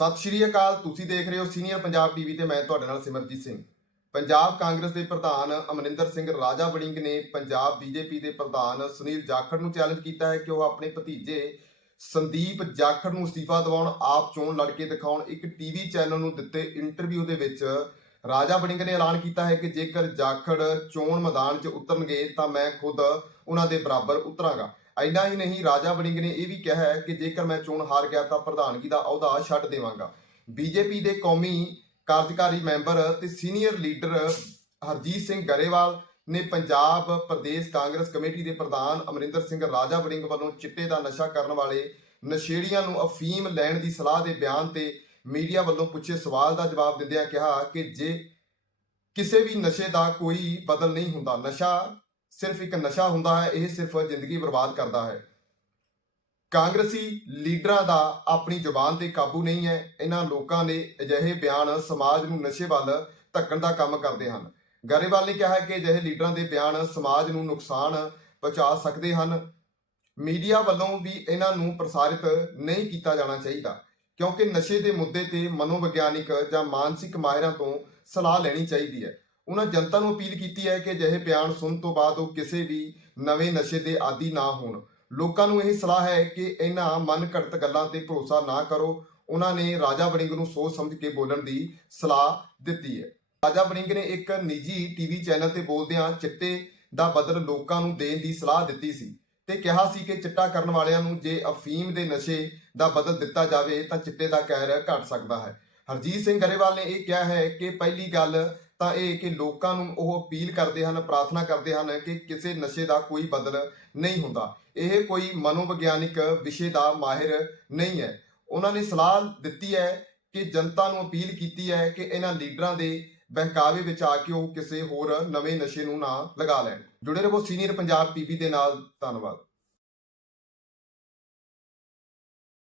ਸਤਿ ਸ਼੍ਰੀ ਅਕਾਲ, ਤੁਸੀਂ ਦੇਖ ਰਹੇ ਹੋ ਸੀਨੀਅਰ ਪੰਜਾਬ ਟੀਵੀ ਤੇ ਮੈਂ ਤੁਹਾਡੇ ਨਾਲ ਸਿਮਰਜੀਤ ਸਿੰਘ। ਪੰਜਾਬ ਕਾਂਗਰਸ ਦੇ ਪ੍ਰਧਾਨ ਅਮਰਿੰਦਰ ਸਿੰਘ ਰਾਜਾ ਵੜਿੰਗ ਨੇ ਪੰਜਾਬ ਬੀਜੇਪੀ ਦੇ ਪ੍ਰਧਾਨ ਸੁਨੀਲ ਜਾਖੜ ਨੂੰ ਚੈਲੰਜ ਕੀਤਾ ਹੈ ਕਿ ਉਹ ਆਪਣੇ ਭਤੀਜੇ ਸੰਦੀਪ ਜਾਖੜ ਨੂੰ ਅਸਤੀਫਾ ਦਿਵਾਉਣ, ਆਪ ਚੋਣ ਲੜ ਕੇ ਦਿਖਾਉਣ, ਇੱਕ ਟੀਵੀ ਚੈਨਲ ਨੂੰ ਦਿੱਤੇ ਇੰਟਰਵਿਊ ਦੇ ਵਿੱਚ ਰਾਜਾ ਵੜਿੰਗ ਨੇ ਐਲਾਨ ਕੀਤਾ ਹੈ ਕਿ ਜੇਕਰ ਜਾਖੜ ਚੋਣ ਮੈਦਾਨ 'ਚ ਉਤਰਨਗੇ ਤਾਂ ਮੈਂ ਖੁਦ ਉਹਨਾਂ ਦੇ ਬਰਾਬਰ ਉਤਰਾਂਗਾ। ਇੰਨਾ ਹੀ ਨਹੀਂ, ਰਾਜਾ ਵੜਿੰਗ ਨੇ ਇਹ ਵੀ ਕਿਹਾ ਹੈ ਕਿ ਜੇਕਰ ਮੈਂ ਚੋਣ ਹਾਰ ਗਿਆ ਤਾਂ ਪ੍ਰਧਾਨਗੀ ਦਾ ਅਹੁਦਾ ਛੱਡ ਦੇਵਾਂਗਾ। ਬੀਜੇਪੀ ਦੇ ਕੌਮੀ ਕਾਰਜਕਾਰੀ ਮੈਂਬਰ ਤੇ ਸੀਨੀਅਰ ਲੀਡਰ ਹਰਜੀਤ ਸਿੰਘ ਗਰੇਵਾਲ ਨੇ ਪੰਜਾਬ ਪ੍ਰਦੇਸ਼ ਕਾਂਗਰਸ ਕਮੇਟੀ ਦੇ ਪ੍ਰਧਾਨ ਅਮਰਿੰਦਰ ਸਿੰਘ ਰਾਜਾ ਵੜਿੰਗ ਵੱਲੋਂ ਚਿੱਟੇ ਦਾ ਨਸ਼ਾ ਕਰਨ ਵਾਲੇ ਨਸ਼ੇੜੀਆਂ ਨੂੰ ਅਫੀਮ ਲੈਣ ਦੀ ਸਲਾਹ ਦੇ ਬਿਆਨ ਤੇ ਮੀਡੀਆ ਵੱਲੋਂ ਪੁੱਛੇ ਸਵਾਲ ਦਾ ਜਵਾਬ ਦਿੰਦਿਆਂ ਕਿਹਾ ਕਿ ਜੇ ਕਿਸੇ ਵੀ ਨਸ਼ੇ ਦਾ ਕੋਈ ਬਦਲ ਨਹੀਂ ਹੁੰਦਾ, ਨਸ਼ਾ ਸਿਰਫ ਇੱਕ ਨਸ਼ਾ ਹੁੰਦਾ ਹੈ, ਇਹ ਸਿਰਫ ਜ਼ਿੰਦਗੀ ਬਰਬਾਦ ਕਰਦਾ ਹੈ। ਕਾਂਗਰਸੀ ਲੀਡਰਾਂ ਦਾ ਆਪਣੀ ਜ਼ੁਬਾਨ ਤੇ ਕਾਬੂ ਨਹੀਂ ਹੈ। ਇਹਨਾਂ ਲੋਕਾਂ ਦੇ ਅਜਿਹੇ ਬਿਆਨ ਸਮਾਜ ਨੂੰ ਨਸ਼ੇ ਵੱਲ ਧੱਕਣ ਦਾ ਕੰਮ ਕਰਦੇ ਹਨ। ਗਰੇਵਾਲ ਨੇ ਕਿਹਾ ਕਿ ਅਜਿਹੇ ਲੀਡਰਾਂ ਦੇ ਬਿਆਨ ਸਮਾਜ ਨੂੰ ਨੁਕਸਾਨ ਪਹੁੰਚਾ ਸਕਦੇ ਹਨ। ਮੀਡੀਆ ਵੱਲੋਂ ਵੀ ਇਹਨਾਂ ਨੂੰ ਪ੍ਰਸਾਰਿਤ ਨਹੀਂ ਕੀਤਾ ਜਾਣਾ ਚਾਹੀਦਾ, ਕਿਉਂਕਿ ਨਸ਼ੇ ਦੇ ਮੁੱਦੇ ਤੇ ਮਨੋਵਿਗਿਆਨਿਕ ਜਾਂ ਮਾਨਸਿਕ ਮਾਹਿਰਾਂ ਤੋਂ ਸਲਾਹ ਲੈਣੀ ਚਾਹੀਦੀ ਹੈ। ਉਹਨਾਂ ਜਨਤਾ ਨੂੰ ਅਪੀਲ ਕੀਤੀ ਹੈ ਕਿ ਅਜਿਹੇ ਬਿਆਨ ਸੁਣਨ ਤੋਂ ਬਾਅਦ ਉਹ ਕਿਸੇ ਵੀ ਨਵੇਂ ਨਸ਼ੇ ਦੇ ਆਦੀ ਨਾ ਹੋਣ। ਲੋਕਾਂ ਨੂੰ ਇਹ ਸਲਾਹ ਹੈ ਕਿ ਇਹਨਾਂ ਮਨ ਗੱਲਾਂ ਤੇ ਭਰੋਸਾ ਨਾ ਕਰੋ। ਉਹਨਾਂ ਨੇ ਰਾਜਾ ਵੜਿੰਗ ਨੂੰ ਸੋਚ ਸਮਝ ਕੇ ਬੋਲਣ ਦੀ ਸਲਾਹ ਦਿੱਤੀ ਹੈ। ਰਾਜਾ ਵੜਿੰਗ ਨੇ ਇੱਕ ਨਿੱਜੀ ਟੀਵੀ ਚੈਨਲ ਤੇ ਬੋਲਦਿਆਂ ਚਿੱਟੇ ਦਾ ਬਦਲ ਲੋਕਾਂ ਨੂੰ ਦੇਣ ਦੀ ਸਲਾਹ ਦਿੱਤੀ ਸੀ ਤੇ ਕਿਹਾ ਸੀ ਕਿ ਚਿੱਟਾ ਕਰਨ ਵਾਲਿਆਂ ਨੂੰ ਜੇ ਅਫੀਮ ਦੇ ਨਸ਼ੇ ਦਾ ਬਦਲ ਦਿੱਤਾ ਜਾਵੇ ਤਾਂ ਚਿੱਟੇ ਦਾ ਕਹਿਰ ਘਟ ਸਕਦਾ ਹੈ। ਹਰਜੀਤ ਸਿੰਘ ਗਰੇਵਾਲ ਨੇ ਇਹ ਕਿਹਾ ਹੈ ਕਿ ਪਹਿਲੀ ਗੱਲ ਤਾਂ ਇਹ ਕਿ ਲੋਕਾਂ ਨੂੰ ਉਹ ਅਪੀਲ ਕਰਦੇ ਹਨ, ਪ੍ਰਾਰਥਨਾ ਕਰਦੇ ਹਨ ਕਿ ਕਿਸੇ ਨਸ਼ੇ ਦਾ ਕੋਈ ਬਦਲ ਨਹੀਂ ਹੁੰਦਾ। ਇਹ ਕੋਈ ਮਨੋਵਿਗਿਆਨਿਕ ਵਿਸ਼ੇ ਦਾ ਮਾਹਿਰ ਨਹੀਂ ਹੈ। ਉਹਨਾਂ ਨੇ ਸਲਾਹ ਦਿੱਤੀ ਹੈ ਕਿ ਜਨਤਾ ਨੂੰ ਅਪੀਲ ਕੀਤੀ ਹੈ ਕਿ ਇਹਨਾਂ ਲੀਡਰਾਂ ਦੇ ਬਹਿਕਾਵੇ ਵਿੱਚ ਆ ਕੇ ਉਹ ਕਿਸੇ ਹੋਰ ਨਵੇਂ ਨਸ਼ੇ ਨੂੰ ਨਾ ਲਗਾ ਲੈਣ। ਜੁੜੇ ਰਹੋ ਸੀਨੀਅਰ ਪੰਜਾਬ ਟੀਵੀ ਦੇ ਨਾਲ। ਧੰਨਵਾਦ।